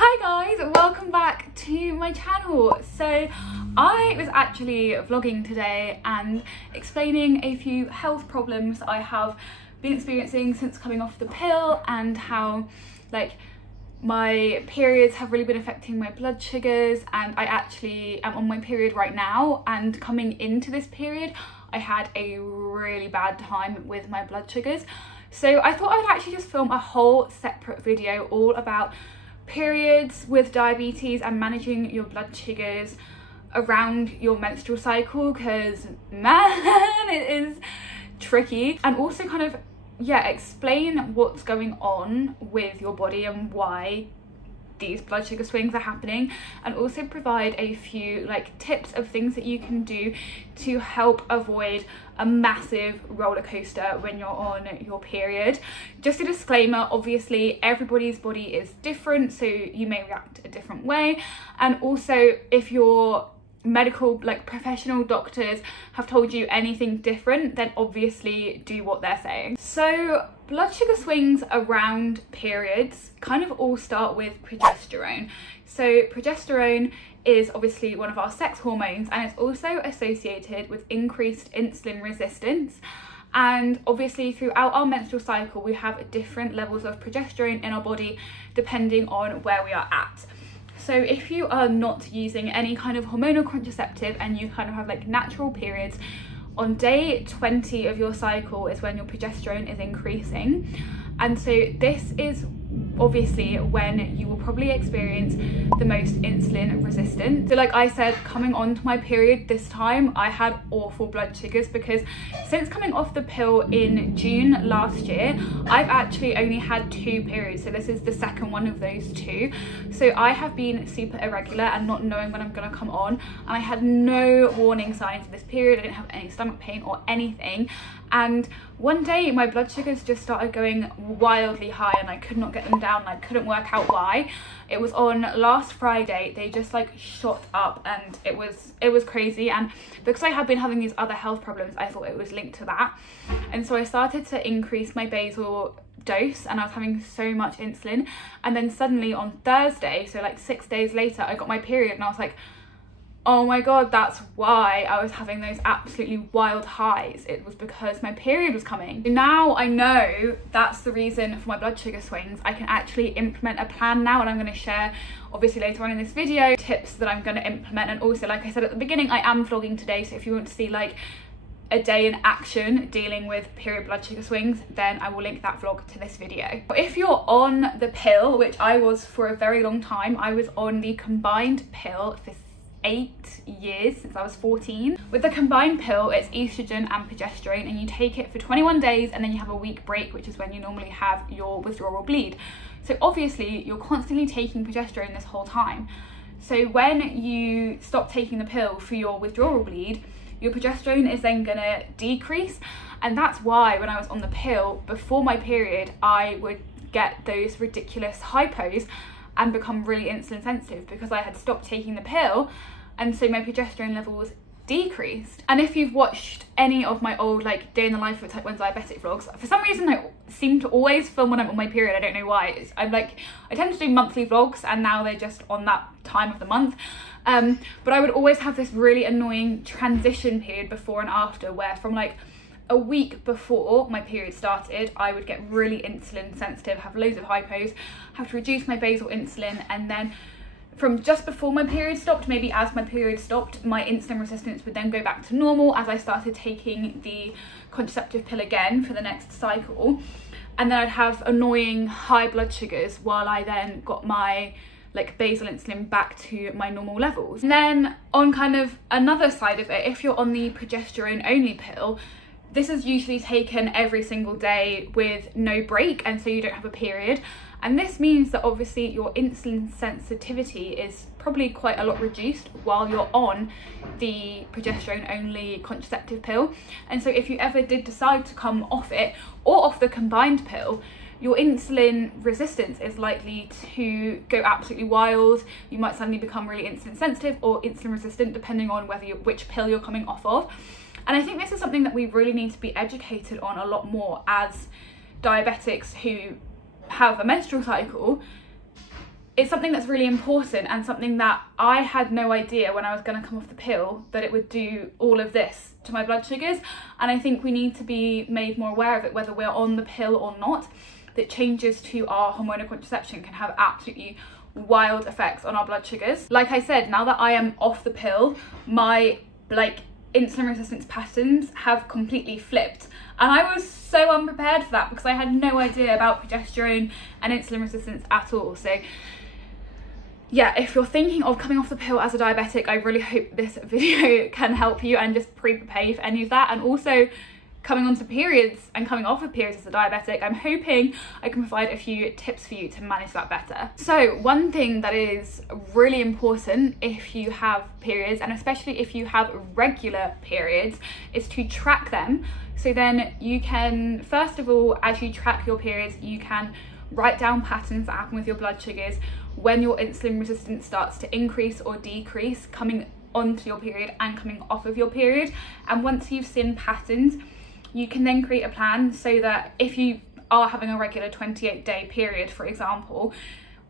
Hi guys, welcome back to my channel. So I was actually vlogging today and explaining a few health problems I have been experiencing since coming off the pill, and how my periods have really been affecting my blood sugars, and I actually am on my period right now, and coming into this period I had a really bad time with my blood sugars. So I thought I would actually just film a whole separate video all about periods with diabetes and managing your blood sugars around your menstrual cycle, because man, it is tricky. And also kind of explain what's going on with your body and why these blood sugar swings are happening, and also provide a few tips of things that you can do to help avoid a massive roller coaster when you're on your period. Just a disclaimer, obviously everybody's body is different, so you may react a different way, and also if your medical professional doctors have told you anything different, then obviously do what they're saying. So blood sugar swings around periods kind of all start with progesterone. So progesterone is obviously one of our sex hormones, and it's also associated with increased insulin resistance. And obviously throughout our menstrual cycle we have different levels of progesterone in our body depending on where we are at. So if you are not using any kind of hormonal contraceptive and you kind of have natural periods, on day 20 of your cycle is when your progesterone is increasing. And so this is obviously when you will probably experience the most insulin resistance. So like I said, coming on to my period this time, I had awful blood sugars, because since coming off the pill in June last year, I've actually only had 2 periods. So this is the second one of those 2. So I have been super irregular and not knowing when I'm gonna come on. And I had no warning signs of this period. I didn't have any stomach pain or anything. And one day my blood sugars just started going wildly high and I could not get them down. I couldn't work out why. It was on last Friday, they just shot up, and it was crazy. And because I had been having these other health problems, I thought it was linked to that. And so I started to increase my basal dose, and I was having so much insulin. And then suddenly on Thursday, so 6 days later, I got my period, and I was like, oh my god, that's why I was having those absolutely wild highs. It was because my period was coming. Now I know that's the reason for my blood sugar swings. I can actually implement a plan now, and I'm going to share obviously later on in this video tips that I'm going to implement. And also, like I said at the beginning, I am vlogging today, so if you want to see a day in action dealing with period blood sugar swings, then I will link that vlog to this video. If you're on the pill, which I was for a very long time, I was on the combined pill for 8 years, since I was 14. With the combined pill, it's estrogen and progesterone, and you take it for 21 days and then you have a week break, which is when you normally have your withdrawal bleed. So obviously you're constantly taking progesterone this whole time. So when you stop taking the pill for your withdrawal bleed, your progesterone is then gonna decrease. And that's why when I was on the pill before my period, I would get those ridiculous hypos and become really insulin sensitive, because I had stopped taking the pill, and so my progesterone levels decreased. And if you've watched any of my old day in the life of a type 1 diabetic vlogs, for some reason I seem to always film when I'm on my period. I don't know why. I tend to do monthly vlogs, and now they're just on that time of the month. But I would always have this really annoying transition period before and after, where from a week before my period started, I would get really insulin sensitive, have loads of hypos, have to reduce my basal insulin, and then from just before my period stopped, maybe as my period stopped, my insulin resistance would then go back to normal as I started taking the contraceptive pill again for the next cycle. And then I'd have annoying high blood sugars while I then got my basal insulin back to my normal levels. And then on kind of another side of it, if you're on the progesterone only pill, this is usually taken every single day with no break, and so you don't have a period. And this means that obviously your insulin sensitivity is probably quite a lot reduced while you're on the progesterone only contraceptive pill. And so if you ever did decide to come off it or off the combined pill, your insulin resistance is likely to go absolutely wild. You might suddenly become really insulin sensitive or insulin resistant, depending on which pill you're coming off of. And I think this is something that we really need to be educated on a lot more as diabetics who have a menstrual cycle. it's something that's really important, and something that I had no idea when I was going to come off the pill that it would do all of this to my blood sugars. And I think we need to be made more aware of it, whether we're on the pill or not, that changes to our hormonal contraception can have absolutely wild effects on our blood sugars. Like I said, now that I am off the pill, my insulin resistance patterns have completely flipped, and I was so unprepared for that because I had no idea about progesterone and insulin resistance at all. So yeah, if you're thinking of coming off the pill as a diabetic, I really hope this video can help you and just pre-prepare you for any of that. And also coming onto periods and coming off of periods as a diabetic, I'm hoping I can provide a few tips for you to manage that better. So one thing that is really important if you have periods, and especially if you have regular periods, is to track them. So then you can, first of all, as you track your periods, you can write down patterns that happen with your blood sugars when your insulin resistance starts to increase or decrease coming onto your period and coming off of your period. And once you've seen patterns, you can then create a plan so that if you are having a regular 28-day period, for example,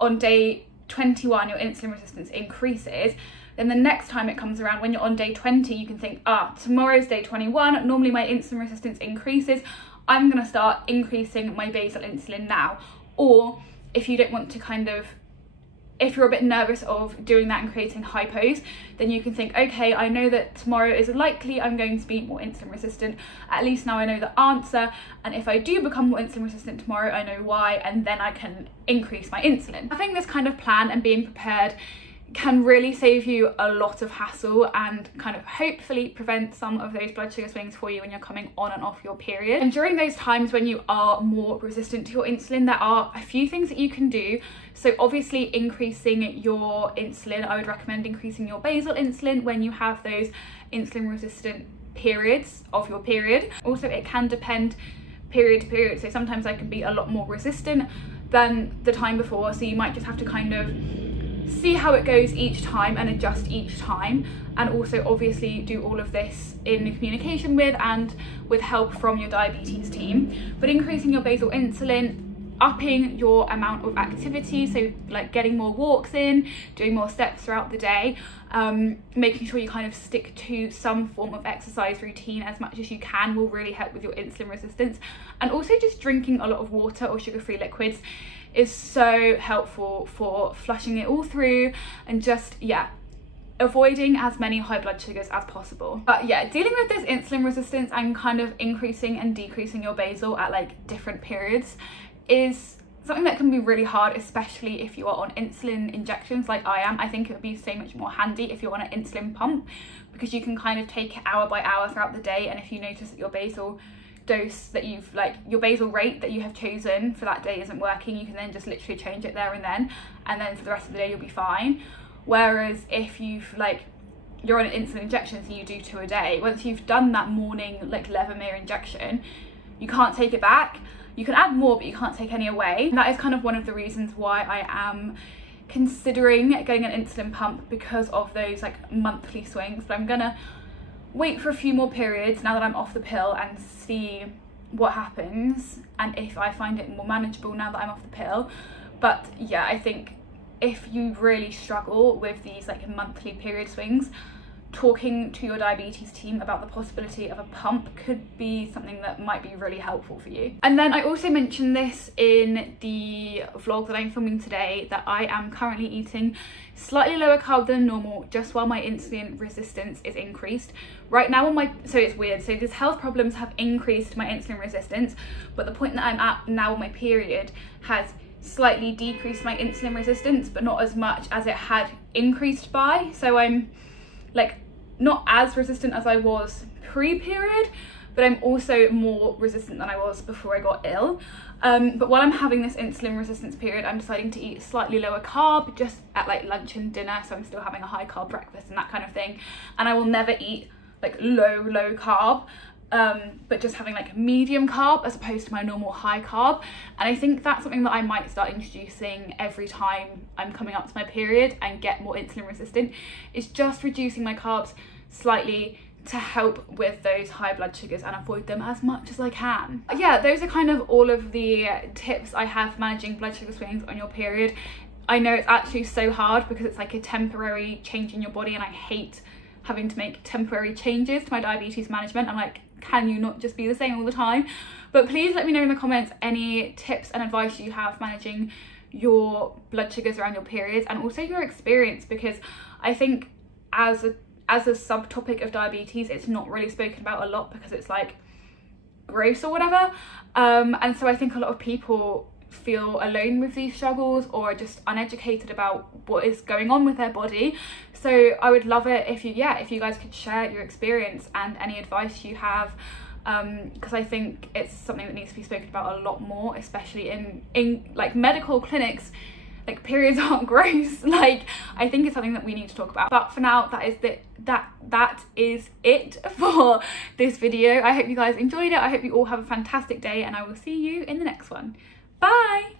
on day 21 your insulin resistance increases, then the next time it comes around, when you're on day 20, you can think, tomorrow's day 21, normally my insulin resistance increases, I'm going to start increasing my basal insulin now. Or if you don't want to if you're a bit nervous of doing that and creating hypos, then you can think, okay, I know that tomorrow is likely I'm going to be more insulin resistant. At least now I know the answer, and if I do become more insulin resistant tomorrow, I know why, and then I can increase my insulin. Having this kind of plan and being prepared can really save you a lot of hassle and kind of hopefully prevent some of those blood sugar swings for you when you're coming on and off your period. And during those times when you are more resistant to your insulin, there are a few things that you can do. So obviously increasing your insulin, I would recommend increasing your basal insulin when you have those insulin resistant periods of your period. Also, it can depend period to period, so sometimes I can be a lot more resistant than the time before, so you might just have to kind of see how it goes each time and adjust each time. And also obviously do all of this in communication with and with help from your diabetes team. But increasing your basal insulin, upping your amount of activity, so like getting more walks in, doing more steps throughout the day, making sure you kind of stick to some form of exercise routine as much as you can will really help with your insulin resistance. And also just drinking a lot of water or sugar-free liquids is so helpful for flushing it all through and just, yeah, avoiding as many high blood sugars as possible. But yeah, dealing with this insulin resistance and kind of increasing and decreasing your basal at like different periods is something that can be really hard, especially if you are on insulin injections like I am. I think it would be so much more handy if you're on an insulin pump, because you can kind of take it hour by hour throughout the day, and if you notice that your basal dose that you've your basal rate that you have chosen for that day isn't working, you can then just literally change it there and then for the rest of the day you'll be fine. Whereas if you're on an insulin injection, so you do 2 a day, once you've done that morning Levemir injection, you can't take it back. You can add more, but you can't take any away. And that is kind of one of the reasons why I am considering getting an insulin pump, because of those monthly swings. But I'm gonna wait for a few more periods now that I'm off the pill and see what happens, and if I find it more manageable now that I'm off the pill. But yeah, I think if you really struggle with these monthly period swings, talking to your diabetes team about the possibility of a pump could be something that might be really helpful for you. And then I also mentioned this in the vlog that I'm filming today, that I am currently eating slightly lower carb than normal just while my insulin resistance is increased. Right now so it's weird, so these health problems have increased my insulin resistance, but the point that I'm at now on my period has slightly decreased my insulin resistance, but not as much as it had increased by. So I'm not as resistant as I was pre-period, but I'm also more resistant than I was before I got ill. But while I'm having this insulin resistance period, I'm deciding to eat slightly lower carb just at lunch and dinner, so I'm still having a high carb breakfast and that kind of thing. And I will never eat low carb, but just having medium carb as opposed to my normal high carb. And I think that's something that I might start introducing every time I'm coming up to my period and get more insulin resistant, is just reducing my carbs slightly to help with those high blood sugars and avoid them as much as I can. Yeah, those are kind of all of the tips I have for managing blood sugar swings on your period. I know it's actually so hard because it's like a temporary change in your body, and I hate having to make temporary changes to my diabetes management. I'm like, can you not just be the same all the time? But please let me know in the comments any tips and advice you have managing your blood sugars around your periods, and also your experience, because I think as a subtopic of diabetes, it's not really spoken about a lot because it's like gross or whatever, and so I think a lot of people feel alone with these struggles, or are just uneducated about what is going on with their body. So I would love it if you guys could share your experience and any advice you have, because I think it's something that needs to be spoken about a lot more, especially in like medical clinics. Like, periods aren't gross. Like, I think it's something that we need to talk about. But for now, that is it for this video. I hope you guys enjoyed it. I hope you all have a fantastic day, and I will see you in the next one. Bye.